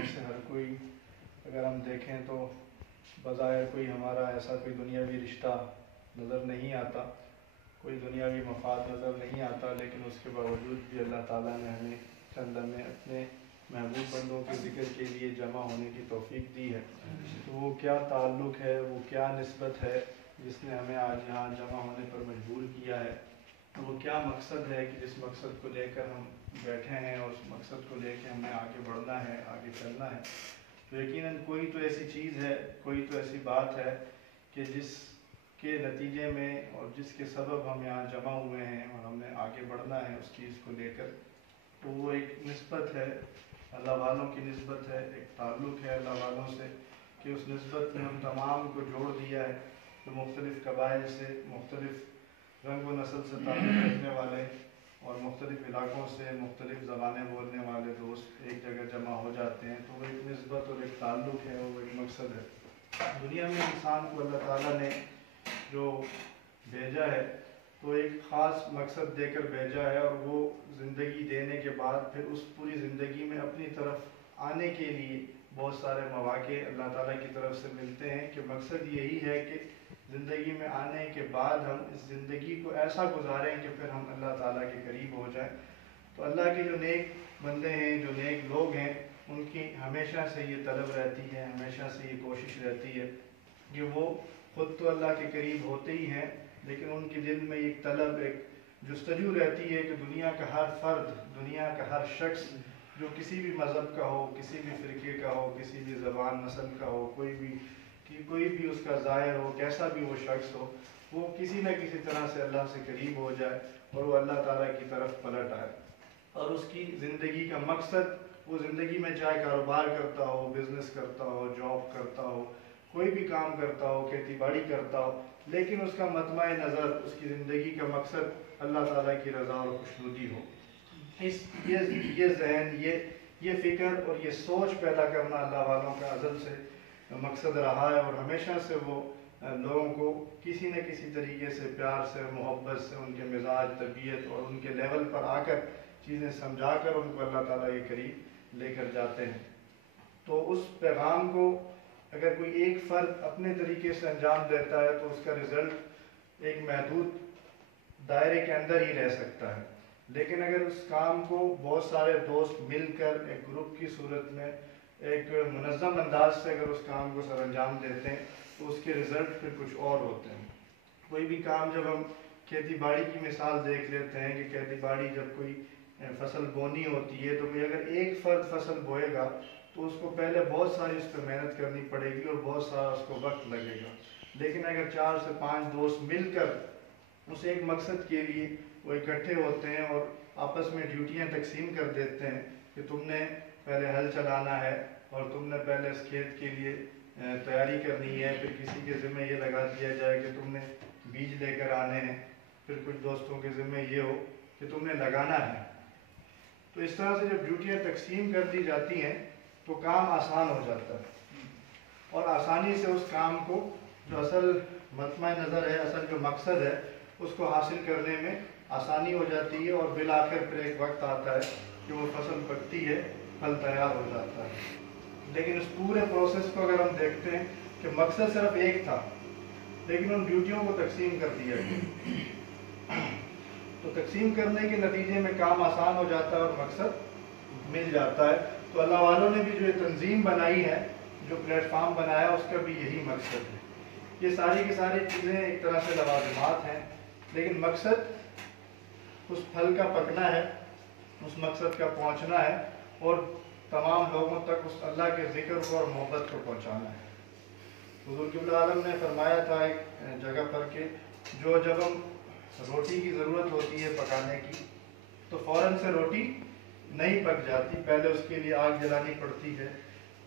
میں سے ہر کوئی اگر ہم دیکھیں تو بظاہر کوئی ہمارا ایسا کوئی دنیاوی رشتہ نظر نہیں آتا، کوئی دنیاوی مفاد نظر نہیں آتا، لیکن اس کے باوجود بھی اللہ تعالیٰ نے ہمیں چند لمحے اپنے محبوب بندوں کے ذکر کے لیے جمع ہونے کی توفیق دی ہے۔ تو وہ کیا تعلق ہے، وہ کیا نسبت ہے جس نے ہمیں آج یہاں جمع ہونے پر مجبور کیا ہے، وہ کیا مقصد ہے کہ جس مقصد کو لے کر ہم بیٹھے ہیں اور اس مقصد کو لے کے ہمیں آگے بڑھنا ہے، آگے چلنا ہے۔ تو یقیناً کوئی تو ایسی چیز ہے، کوئی تو ایسی بات ہے کہ جس کے نتیجے میں اور جس کے سبب ہم یہاں جمع ہوئے ہیں اور ہم نے آگے بڑھنا ہے اس چیز کو لے کر۔ تو وہ ایک نسبت ہے، اللہ والوں کی نسبت ہے، ایک تعلق ہے اللہ والوں سے کہ اس نسبت میں ہم تمام کو جوڑ دیا ہے۔ تو مختلف قبائل سے، مختلف رنگ و نسل سے تعلق رکھنے والے اور مختلف علاقوں سے مختلف زبانیں بولنے والے دوست ایک جگہ جمع ہو جاتے ہیں، تو وہ ایک نسبت اور ایک تعلق ہے، وہ ایک مقصد ہے۔ دنیا میں انسان کو اللہ تعالیٰ نے جو بھیجا ہے تو ایک خاص مقصد دے کر بھیجا ہے، اور وہ زندگی دینے کے بعد پھر اس پوری زندگی میں اپنی طرف آنے کے لیے بہت سارے مواقع اللہ تعالیٰ کی طرف سے ملتے ہیں کہ مقصد یہی ہے کہ زندگی میں آنے کے بعد ہم اس زندگی کو ایسا گزاریں کہ پھر ہم اللہ تعالیٰ کے قریب ہو جائیں۔ تو اللہ کے جو نیک بندے ہیں، جو نیک لوگ ہیں، ان کی ہمیشہ سے یہ طلب رہتی ہے، ہمیشہ سے یہ کوشش رہتی ہے کہ وہ خود تو اللہ کے قریب ہوتے ہی ہیں، لیکن ان کے دل میں ایک طلب، ایک جستجو رہتی ہے کہ دنیا کا ہر فرد، دنیا کا ہر شخص جو کسی بھی مذہب کا ہو، کسی بھی فرقے کا ہو، کسی بھی زبان نسل کا ہو، کوئی بھی اس کا ظاہر ہو، کیسا بھی وہ شخص ہو، وہ کسی نہ کسی طرح سے اللہ سے قریب ہو جائے اور وہ اللہ تعالیٰ کی طرف پلٹ آئے، اور اس کی زندگی کا مقصد، وہ زندگی میں چاہے کاروبار کرتا ہو، بزنس کرتا ہو، جاب کرتا ہو، کوئی بھی کام کرتا ہو، کھیتی باڑی کرتا ہو، لیکن اس کا مطمع نظر، اس کی زندگی کا مقصد اللہ تعالیٰ کی رضا اور خوشنودی ہو۔ یہ ذہن، یہ فکر اور یہ سوچ پیدا کرنا اللہ والوں کا ازل سے مقصد رہا ہے، اور ہمیشہ سے وہ لوگوں کو کسی نہ کسی طریقے سے پیار سے، محبت سے، ان کے مزاج، طبیعت اور ان کے لیول پر آ کر چیزیں سمجھا کر ان کو اللہ تعالیٰ کے قریب لے کر جاتے ہیں۔ تو اس پیغام کو اگر کوئی ایک فرد اپنے طریقے سے انجام دیتا ہے تو اس کا رزلٹ ایک محدود دائرے کے اندر ہی رہ سکتا ہے، لیکن اگر اس کام کو بہت سارے دوست مل کر ایک گروپ کی صورت میں ایک منظم انداز سے اگر اس کام کو سر انجام دیتے ہیں تو اس کے رزلٹ پھر کچھ اور ہوتے ہیں۔ کوئی بھی کام، جب ہم کھیتی باڑی کی مثال دیکھ لیتے ہیں کہ کھیتی باڑی جب کوئی فصل بونی ہوتی ہے تو کوئی اگر ایک فرد فصل بوئے گا تو اس کو پہلے بہت ساری اس پہ محنت کرنی پڑے گی اور بہت سارا اس کو وقت لگے گا، لیکن اگر 4 سے 5 دوست مل کر اس ایک مقصد کے لیے وہ اکٹھے ہوتے ہیں اور آپس میں ڈیوٹیاں تقسیم کر دیتے ہیں کہ تم نے پہلے ہل چلانا ہے اور تم نے پہلے اس کھیت کے لیے تیاری کرنی ہے، پھر کسی کے ذمہ یہ لگا دیا جائے کہ تم نے بیج لے کر آنے ہیں، پھر کچھ دوستوں کے ذمہ یہ ہو کہ تم نے لگانا ہے۔ تو اس طرح سے جب ڈیوٹیاں تقسیم کر دی جاتی ہیں تو کام آسان ہو جاتا ہے، اور آسانی سے اس کام کو جو اصل مطمع نظر ہے، اصل جو مقصد ہے، اس کو حاصل کرنے میں آسانی ہو جاتی ہے، اور بالآخر پھر ایک وقت آتا ہے کہ وہ فصل پکتی ہے، پھل تیار ہو جاتا ہے۔ لیکن اس پورے پروسیس کو اگر ہم دیکھتے ہیں کہ مقصد صرف ایک تھا، لیکن ان ڈیوٹیوں کو تقسیم کر دیا گیا، تو تقسیم کرنے کے نتیجے میں کام آسان ہو جاتا ہے اور مقصد مل جاتا ہے۔ تو اللہ والوں نے بھی جو تنظیم بنائی ہے، جو پلیٹ فارم بنایا، اس کا بھی یہی مقصد ہے۔ یہ ساری کی ساری چیزیں ایک طرح سے لوازمات ہیں، لیکن مقصد اس پھل کا پکنا ہے، اس مقصد کا پہنچنا ہے، اور تمام لوگوں تک اس اللہ کے ذکر کو اور محبت کو پہنچانا ہے۔ حضور قبلہ عالم نے فرمایا تھا ایک جگہ پر کہ جب ہم روٹی کی ضرورت ہوتی ہے پکانے کی تو فوراً سے روٹی نہیں پک جاتی، پہلے اس کے لیے آگ جلانی پڑتی ہے،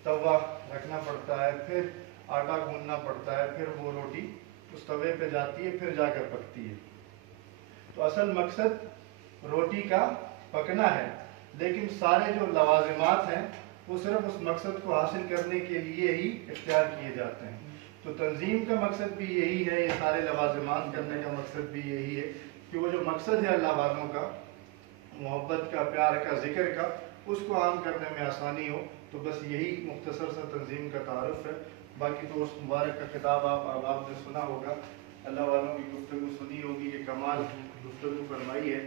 توا رکھنا پڑتا ہے، پھر آٹا گوندنا پڑتا ہے، پھر وہ روٹی اس توے پہ جاتی ہے، پھر جا کر پکتی ہے۔ تو اصل مقصد روٹی کا پکنا ہے، لیکن سارے جو لوازمات ہیں وہ صرف اس مقصد کو حاصل کرنے کے لیے ہی اختیار کیے جاتے ہیں۔ تو تنظیم کا مقصد بھی یہی ہے، یہ سارے لوازمات کرنے کا مقصد بھی یہی ہے کہ وہ جو مقصد ہے اللہ والوں کا، محبت کا، پیار کا، ذکر کا، اس کو عام کرنے میں آسانی ہو. تو بس یہی مختصر سا تنظیم کا تعارف ہے. باقی تو اس مبارک کا خطاب آپ نے سنا ہوگا, اللہ والوں کی گفتگو سنی ہوگی, یہ کمال گفتگو فرمائی ہے.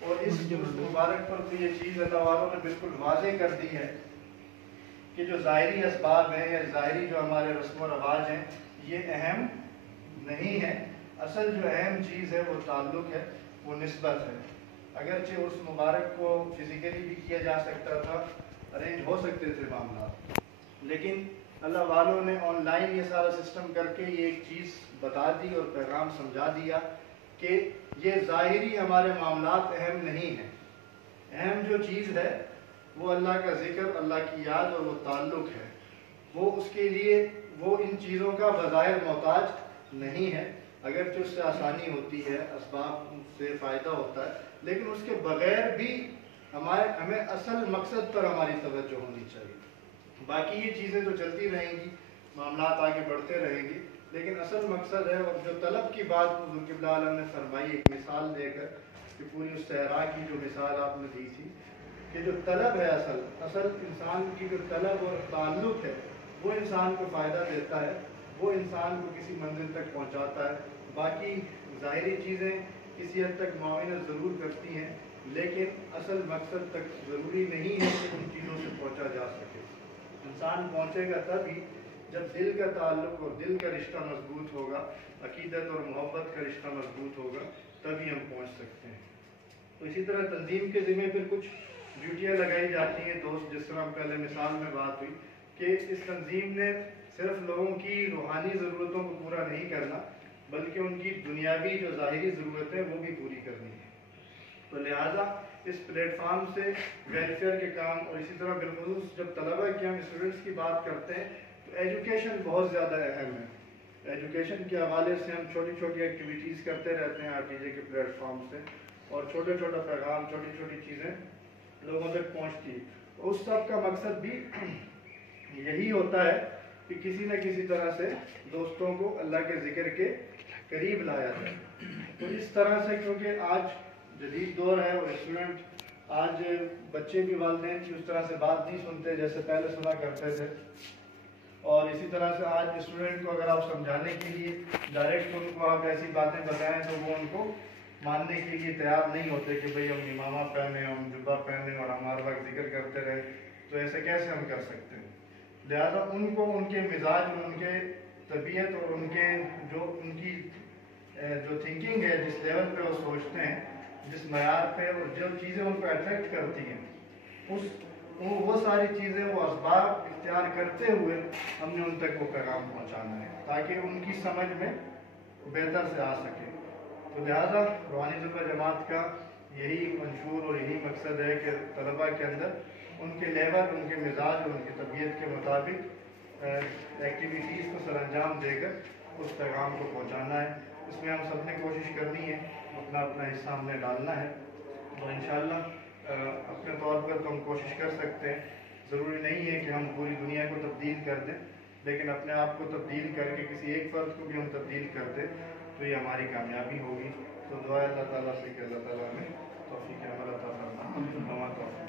اور اس مبارک پر تو یہ چیز اللہ والوں نے بالکل واضح کر دی ہے کہ جو ظاہری اسباب ہیں یا ظاہری جو ہمارے رسم و رواج ہیں یہ اہم نہیں ہے. اصل جو اہم چیز ہے وہ تعلق ہے, وہ نسبت ہے. اگرچہ اس مبارک کو فزیکلی بھی کیا جا سکتا تھا, ارینج ہو سکتے تھے معاملات, لیکن اللہ والوں نے آن لائن یہ سارا سسٹم کر کے یہ ایک چیز بتا دی اور پیغام سمجھا دیا کہ یہ ظاہری ہمارے معاملات اہم نہیں ہیں. اہم جو چیز ہے وہ اللہ کا ذکر, اللہ کی یاد اور وہ تعلق ہے. وہ اس کے لیے وہ ان چیزوں کا بظاہر محتاج نہیں ہے, اگرچہ اس سے آسانی ہوتی ہے, اسباب سے فائدہ ہوتا ہے, لیکن اس کے بغیر بھی ہمیں اصل مقصد پر ہماری توجہ ہونی چاہیے. باقی یہ چیزیں تو چلتی رہیں گی, معاملات آگے بڑھتے رہیں گے, لیکن اصل مقصد ہے. اور جو طلب کی بات حضور قبلہ عالم نے فرمائی ایک مثال دے کر, کہ پوری اس صحرا کی جو مثال آپ نے دی تھی, کہ جو طلب ہے اصل انسان کی جو طلب اور تعلق ہے وہ انسان کو فائدہ دیتا ہے, وہ انسان کو کسی منزل تک پہنچاتا ہے. باقی ظاہری چیزیں کسی حد تک معاونت ضرور کرتی ہیں, لیکن اصل مقصد تک ضروری نہیں ہے کہ ان چیزوں سے پہنچا جا سکے. انسان پہنچے گا تبھی جب دل کا تعلق اور دل کا رشتہ مضبوط ہوگا, عقیدت اور محبت کا رشتہ مضبوط ہوگا, تبھی ہم پہنچ سکتے ہیں. تو اسی طرح تنظیم کے ذمہ پھر کچھ ڈیوٹیاں لگائی جاتی ہیں دوست, جس طرح پہلے مثال میں بات ہوئی کہ اس تنظیم نے صرف لوگوں کی روحانی ضرورتوں کو پورا نہیں کرنا, بلکہ ان کی دنیاوی جو ظاہری ضرورتیں وہ بھی پوری کرنی ہے. تو لہٰذا اس پلیٹ فارم سے ویلفیئر کے کام, اور اسی طرح بالخصوص جب طلبہ کی ہم اسٹوڈنٹس کی بات کرتے ہیں تو ایجوکیشن بہت زیادہ اہم ہے. ایجوکیشن کے حوالے سے ہم چھوٹی چھوٹی ایکٹیویٹیز کرتے رہتے ہیں RTJ کے پلیٹ فارم سے, اور چھوٹے چھوٹا پیغام, چھوٹی چھوٹی چیزیں لوگوں تک پہنچتی. اس سب کا مقصد بھی یہی ہوتا ہے کہ کسی نہ کسی طرح سے دوستوں کو اللہ کے ذکر کے قریب لایا جائے. تو اس طرح سے, کیونکہ آج جدید دور ہے اور اسٹوڈنٹ, آج بچے بھی والدین کی اس طرح سے بات نہیں سنتے جیسے پہلے سنا کرتے تھے. اور اسی طرح سے آج اسٹوڈنٹ کو اگر آپ سمجھانے کے لیے ڈائریکٹ ان کو آپ ایسی باتیں بتائیں تو وہ ان کو ماننے کے لیے تیار نہیں ہوتے کہ بھئی ہم امامہ پہنے, ہم جبہ پہنے اور ہمارا وقت ذکر کرتے رہے, تو ایسے کیسے ہم کر سکتے ہیں. لہٰذا ان کو ان کے مزاج اور ان کے طبیعت اور ان کے ان کی جو تھنکنگ ہے, جس لیول پہ وہ سوچتے ہیں, جس معیار پہ, اور جو چیزیں ان کو اٹریکٹ کرتی ہیں, وہ ساری چیزیں, وہ اسباب اختیار کرتے ہوئے ہم نے ان تک وہ پیغام پہنچانا ہے تاکہ ان کی سمجھ میں بہتر سے آ سکے. تو لہٰذا روحانی ذمہ جماعت کا یہی منشور اور یہی مقصد ہے کہ طلباء کے اندر ان کے لیول, ان کے مزاج اور ان کی طبیعت کے مطابق ایکٹیویٹیز کو سر انجام دے کر اس پیغام کو پہنچانا ہے. اس میں ہم سب نے کوشش کرنی ہے, اپنا اپنا حصہ ہم نے ڈالنا ہے. تو انشاءاللہ اپنے طور پر تو ہم کوشش کر سکتے ہیں. ضروری نہیں ہے کہ ہم پوری دنیا کو تبدیل کر دیں, لیکن اپنے آپ کو تبدیل کر کے کسی ایک فرد کو بھی ہم تبدیل کر دیں تو یہ ہماری کامیابی ہوگی. تو دعا اللہ تعالیٰ سے کہ اللہ تعالیٰ ہمیں توفیق عمل عطا فرمائے.